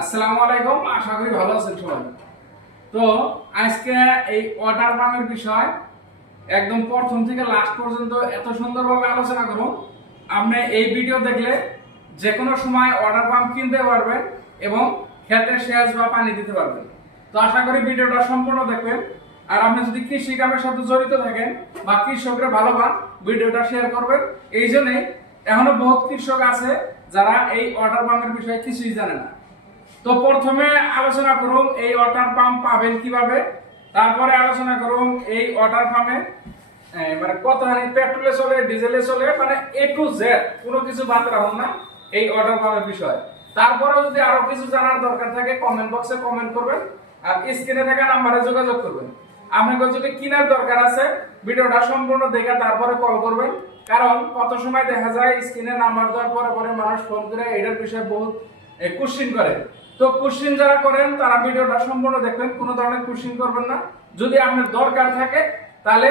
আসসালামু আলাইকুম, আশা করি ভালো আছেন সবাই। তো আজকে এই ওয়াটার পাম্পের বিষয় একদম প্রথম থেকে লাস্ট পর্যন্ত এত সুন্দরভাবে আলোচনা করব, আপনি এই ভিডিও দেখলে যে কোনো সময় ওয়াটার পাম্প কিনতে পারবেন এবং খেতে সেচ বা পানি দিতে পারবেন। তো আশা করি ভিডিওটা সম্পূর্ণ দেখবেন। আর আপনি যদি কৃষি কাজের সাথে জড়িত থাকেন বা কৃষকরা ভালো পান, ভিডিওটা শেয়ার করবেন। এই জন্যই এখনো বহুত কৃষক আছে যারা এই ওয়াটার পাম্পের বিষয়ে কিছুই জানে না। তো প্রথমে আলোচনা করুন এই ওয়াটার পাম্প পাবেন কিভাবে, তারপরে আলোচনা করুন এই ওয়াটার পাম্পে মানে কতখানি পেট্রোলে চলে, ডিজেলে চলে, মানে এ টু জেড কোনো কিছু বাদ রাখুন না এই ওয়াটার পাম্পের বিষয়। তারপরেও যদি আরো কিছু জানার দরকার থাকে কমেন্ট বক্সে কমেন্ট করবেন আর স্ক্রিনে থাকা নাম্বারে যোগাযোগ করবেন। আপনাকে যদি কেনার দরকার আছে ভিডিওটা সম্পূর্ণ দেখে তারপরে কল করবেন, কারণ কত সময় দেখা যায় স্ক্রিনে নাম্বার দেওয়ার পরে পরে মানুষ ফোন করে এটার বিষয়ে বহুত কোশ্চিন করে। তো কোশ্চিন যারা করেন তারা ভিডিওটা সম্পূর্ণ দেখবেন, কোনো ধরনের কোশ্চিন করবেন না। যদি আপনার দরকার থাকে তাহলে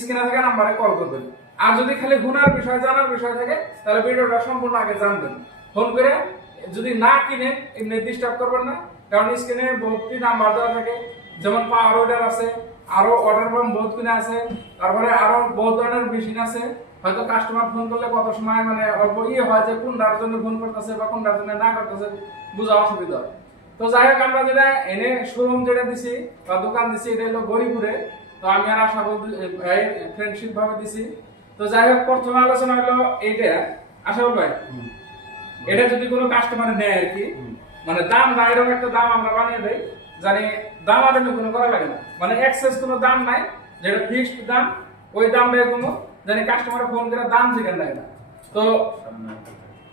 স্ক্রিনে থাকা নাম্বারে কল করবেন। আর যদি খালি গুনার বিষয় জানার বিষয় থাকে তাহলে ভিডিওটা সম্পূর্ণ আগে জানবেন। ফোন করে যদি না কিনেন এমনি ডিস্টার্ব করবেন না, কারণ স্ক্রিনে বহুতটি নাম্বার দেওয়া থাকে, যেমন পাওয়ার ওয়েডার আছে, আরো ওয়াটার পাম্প বহুত কিনা আছে, তারপরে আরো বহুত ধরনের মেশিন আছে। হয়তো কাস্টমার ফোন করলে কত সময় মানে অল্প হয় যে কোনটার জন্য ফোন করতেছে বা কোনটার জন্য না করতেছে বোঝা অসুবিধা হয়। তো যাই হোক, আমরা যেটা এনে শোরুম যেটা দিছি বা দোকান দিছি এটা হলো গরিপুরে। তো আমি আর আশা করি ফ্রেন্ডশিপ ভাবে দিছি। তো যাই হোক, প্রথমে আলোচনা হলো এইটা। আশা করি ভাই এটা যদি কোনো কাস্টমার নেয় আর কি, মানে দাম না এরকম একটা দাম আমরা বানিয়ে দেই, জানি দাম আদানি কোনো করা লাগে না, মানে এক্সেস কোনো দাম নাই, যেটা ফিক্সড দাম ওই দামটা কোনো জানি কাস্টমার ফোন করে দাম জিজ্ঞাসা লাগে না। তো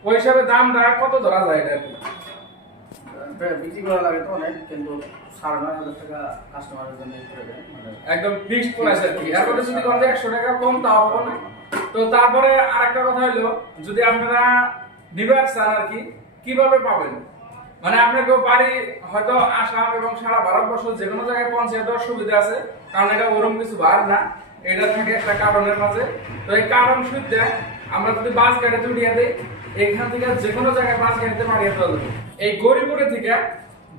ওই হিসাবে দামটা কত ধরা যায় এটা আর কি? বিক্রি করা লাগে তো অনেক, কিন্তু 9,500 টাকা কাস্টমারের জন্য করে দেয়, মানে একদম ফিক্সড প্রাইস আর কি। এরপরে যদি কোনো 100 টাকা কম তা হবে না। তো তারপরে আরেকটা কথা হলো, যদি আপনারা নিবার চান আর কি, কিভাবে পাবেন, মানে আপনার কেউ বাড়ি হয়তো আসাম এবং সারা ভারতবর্ষ যে কোনো জায়গায় পৌঁছে দেওয়ার সুবিধা আছে, কারণ এটা ওরকম কিছু বার না, এটা থাকে একটা কারণের মাঝে। তো এই কারণ সুবিধা আমরা যদি বাস গাড়িতে উঠিয়ে দিই, এখান থেকে যে কোনো জায়গায় বাস গাড়িতে পাঠিয়ে দেওয়া যাবে। এই গরিপুরে থেকে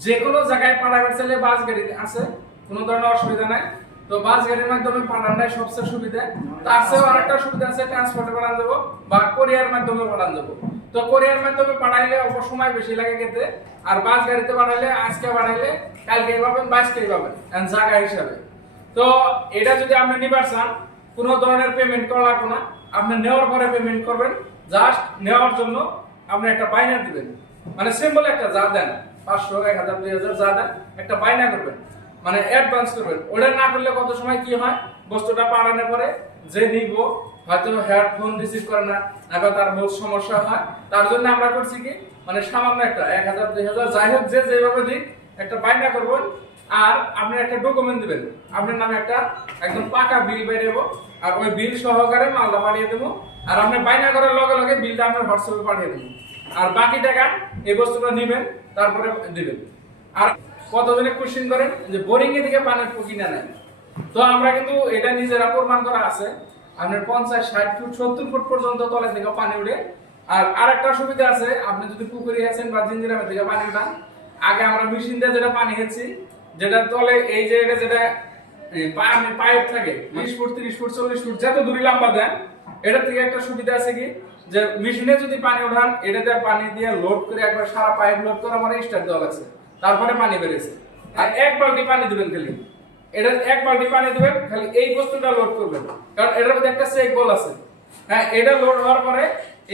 যে কোনো জায়গায় পাঠাবার চাইলে বাস গাড়ি আছে, কোনো ধরনের অসুবিধা নাই। তো বাস গাড়ির মাধ্যমে পাঠানোটাই সবচেয়ে সুবিধা। তার চেয়েও আরেকটা সুবিধা আছে, ট্রান্সপোর্টে পাঠানো যাবো বা কোরিয়ার মাধ্যমে পাঠানো যাবো। তো কোরিয়ার মাধ্যমে পাঠাইলে অল্প সময় বেশি লাগে খেতে, আর বাস গাড়িতে পাঠাইলে আজকে পাঠাইলে কালকে পাবেন, বাইশকেই পাবেন জায়গা হিসাবে। তো এটা যদি আপনি নিবার চান কোনো ধরনের পেমেন্ট করা লাগবে না, আপনি নেওয়ার পরে পেমেন্ট করবেন। জাস্ট নেওয়ার জন্য আপনি একটা বাইনা দিবেন, মানে সিম্পল একটা যা দেন 500, 1000, 2000 যা দেন একটা বাইনা করবেন, মানে অ্যাডভান্স করবেন। ওটা না করলে কত সময় কি হয়, বস্তুটা পাঠানোর পরে যে নিব হয়তো হেডফোন রিসিভ করে না, নাকি তার বহুত সমস্যা হয়। তার জন্য আমরা করছি কি, মানে সামান্য একটা 1000, 2000 যাই হোক যে যেভাবে দিক একটা বাইনা করবেন। আর আপনি একটা ডকুমেন্ট দিবেন, আপনার নামে একটা একদম পাকা বিল বেরিয়ে, আর ওই বিল সহকারে মালটা পাঠিয়ে দেবো। আর আপনি বাইনা করার লগে লগে বিলটা আপনার হোয়াটসঅ্যাপে পাঠিয়ে দেবো। আর বাকি টাকা এই বস্তুটা নেবেন, তারপরে দিবেন। আর কতজনে কোশ্চেন করেন যে বোরিং এ থেকে পানির কিনা নেয়, তো আমরা কিন্তু এটা নিজেরা প্রমাণ করা আছে। আপনার 50, 60 ফুট, 70 ফুট পর্যন্ত তলে থেকে পানি উঠে। আর আরেকটা সুবিধা আছে, আপনি যদি পুকুরে আছেন বা জিঞ্জিরামে থেকে পানি উঠান, আগে আমরা মেশিন দিয়ে যেটা পানি খেয়েছি, যেটা তলে এই যে এটা যেটা পাইপ থাকে 20 ফুট, 30 ফুট, 40 ফুট যত দূরে লম্বা দেন, এটা থেকে একটা সুবিধা আছে কি, যে মেশিনে যদি পানি উঠান এটাতে পানি দিয়ে লোড করে একবার সারা পাইপ লোড করা মানে স্টার্ট দেওয়া লাগছে, তারপরে পানি বেরিয়েছে। আর এক বালতি পানি দিবেন খালি, এটা এক বালতি পানি দিবেন খালি, এই বস্তুটা লোড করবেন, কারণ এটার মধ্যে একটা চেক বল আছে। হ্যাঁ, এটা লোড হওয়ার পরে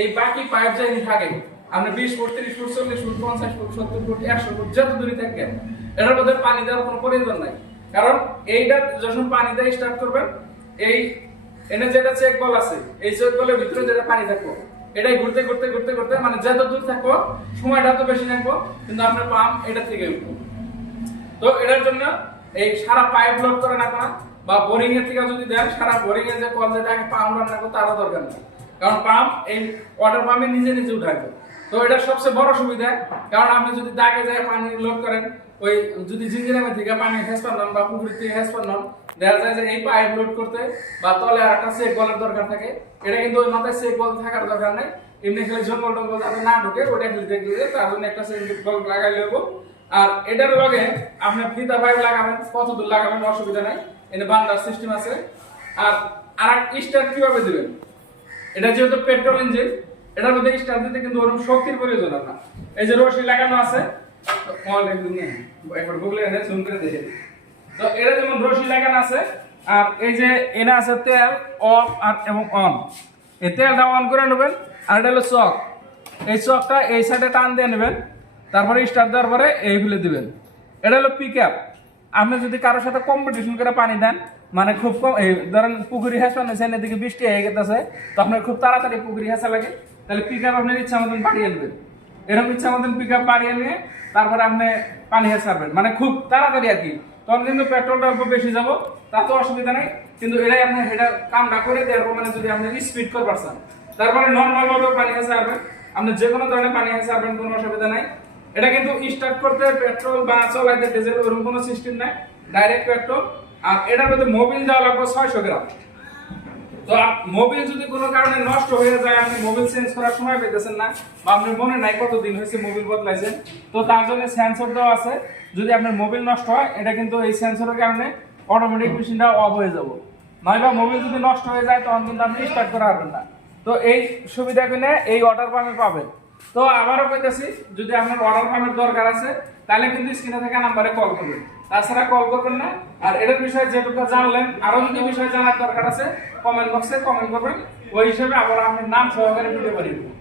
এই বাকি পাইপ যাই থাকে, আপনি 20 foot, 30 foot, 40 foot, 50 foot, 70 foot, 100 foot যত দূরে থাকেন, এটার মধ্যে পানি দেওয়ার কোনো প্রয়োজন নাই। কারণ এইটা যখন পানি দিয়ে স্টার্ট করবেন, এই এনে যেটা চেক বল আছে, এই চেক বলের ভিতরে যেটা পানি থাকবো, এটাই ঘুরতে ঘুরতে ঘুরতে ঘুরতে মানে যত দূর থাকবো সময়টা তো বেশি থাকবো, কিন্তু আপনার পাম্প এটা থেকে উঠবো। তো এটার জন্য এই সারা পাইপ লোড করে না বা বোরিং এর থেকে যদি দেন, সারা বোরিং এর যে কল যেটা পাম্প রাখবো তারও দরকার নেই, কারণ পাম্প এই ওয়াটার পাম্পে নিজে নিজে উঠাবে। তো এটা সবচেয়ে বড় সুবিধা, কারণ আপনি যদি দাগে যায় পানি লোড করেন, ওই যদি জিঞ্জিরামে থেকে পানি হেসপান নন বা পুকুরি থেকে হেসপান নন, দেখা যায় যে এই পাইপ লোড করতে বা তলে আর একটা চেক বলের দরকার থাকে। এটা কিন্তু ওই মাথায় চেক বল থাকার দরকার নেই, এমনি খেলে জঙ্গল টঙ্গল যাতে না ঢুকে ওটা খেলে দেখলে তার জন্য একটা সেন্সিটিভ বাল্ব লাগাই লব। আর এটার লগে আপনি ফিতা পাইপ লাগাবেন, কত দূর লাগাবেন অসুবিধা নাই, এনে বান্দার সিস্টেম আছে। আর আরেক স্টার্ট কিভাবে দিবেন, এটা যেহেতু পেট্রোল ইঞ্জিন, এটার মধ্যে স্টার্ট দিতে কিন্তু ওরকম শক্তির প্রয়োজন না। এই যে রশি লাগানো আছে, একবার গুগলে এনে জুম করে দেখে দিই। তো এটা যেমন রশি লাগানো আছে, আর এই যে এনে আছে তেল অফ আর এবং অন। এই তেলটা অন করে নেবেন, আর এটা হলো চক, এই চকটা এই সাইডে টান দিয়ে নেবেন, তারপরে স্টার্ট দেওয়ার পরে এই ফেলে দিবেন। এটা হলো পিক আপ। আপনি যদি কারোর সাথে কম্পিটিশন করে পানি দেন, মানে খুব কম, এই ধরেন পুকুরি হেঁচা নিয়েছেন, এদিকে বৃষ্টি হয়ে গেছে, তো আপনার খুব তাড়াতাড়ি পুকুরি হেঁচা লাগে, তাহলে পিক আপ আপনার ইচ্ছা মতন বাড়িয়ে নেবেন। এরকম ইচ্ছা মতন পিক আপ বাড়িয়ে নিয়ে তারপরে আপনি পানি হেঁচাবেন, মানে খুব তাড়াতাড়ি আর কি। তখন কিন্তু পেট্রোলটা অল্প বেশি যাবো, তা তো অসুবিধা নেই, কিন্তু এটাই আপনি এটা কামটা করে দেওয়ার পর, মানে যদি আপনি স্পিড করে পারছেন, তারপরে নর্মাল ভাবে পানি হেঁচাবেন, আপনি যে কোনো ধরনের পানি হেঁচাবেন, কোনো অসুবিধা নাই। এটা কিন্তু স্টার্ট করতে পেট্রোল বা চলাইতে ডিজেল ওরকম কোনো সিস্টেম নাই, ডাইরেক্ট পেট্রোল। আর এটার মধ্যে মোবিল দেওয়া লাগবে 600 গ্রাম। তো মোবিল যদি কোনো কারণে নষ্ট হয়ে যায়, আপনি মোবিল চেঞ্জ করার সময় পেতেছেন না, বা আপনার মনে নাই কতদিন হয়েছে মোবিল বদলাইছেন, তো তার জন্য সেন্সর দেওয়া আছে। যদি আপনার মোবিল নষ্ট হয়, এটা কিন্তু এই সেন্সরের কারণে অটোমেটিক মেশিনটা অফ হয়ে যাব। নয়বা মোবিল যদি নষ্ট হয়ে যায়, তখন কিন্তু আপনি স্টার্ট করা পারবেন না। তো এই সুবিধা কিনে এই ওয়াটার পাম্পে পাবেন। তো আবারও কইতেছি, যদি আপনার ওয়াটার পাম্পের দরকার আছে, তাহলে কিন্তু স্ক্রিনে থাকা নাম্বারে কল করবেন, তাছাড়া কল করবেন না। আর এটার বিষয়ে যেটুকু জানলেন, আরো যদি বিষয় জানার দরকার আছে, কমেন্ট বক্সে কমেন্ট করবেন, ওই হিসেবে আবার আপনার নাম সহকারে ভিডিও বানিয়ে দেবেন।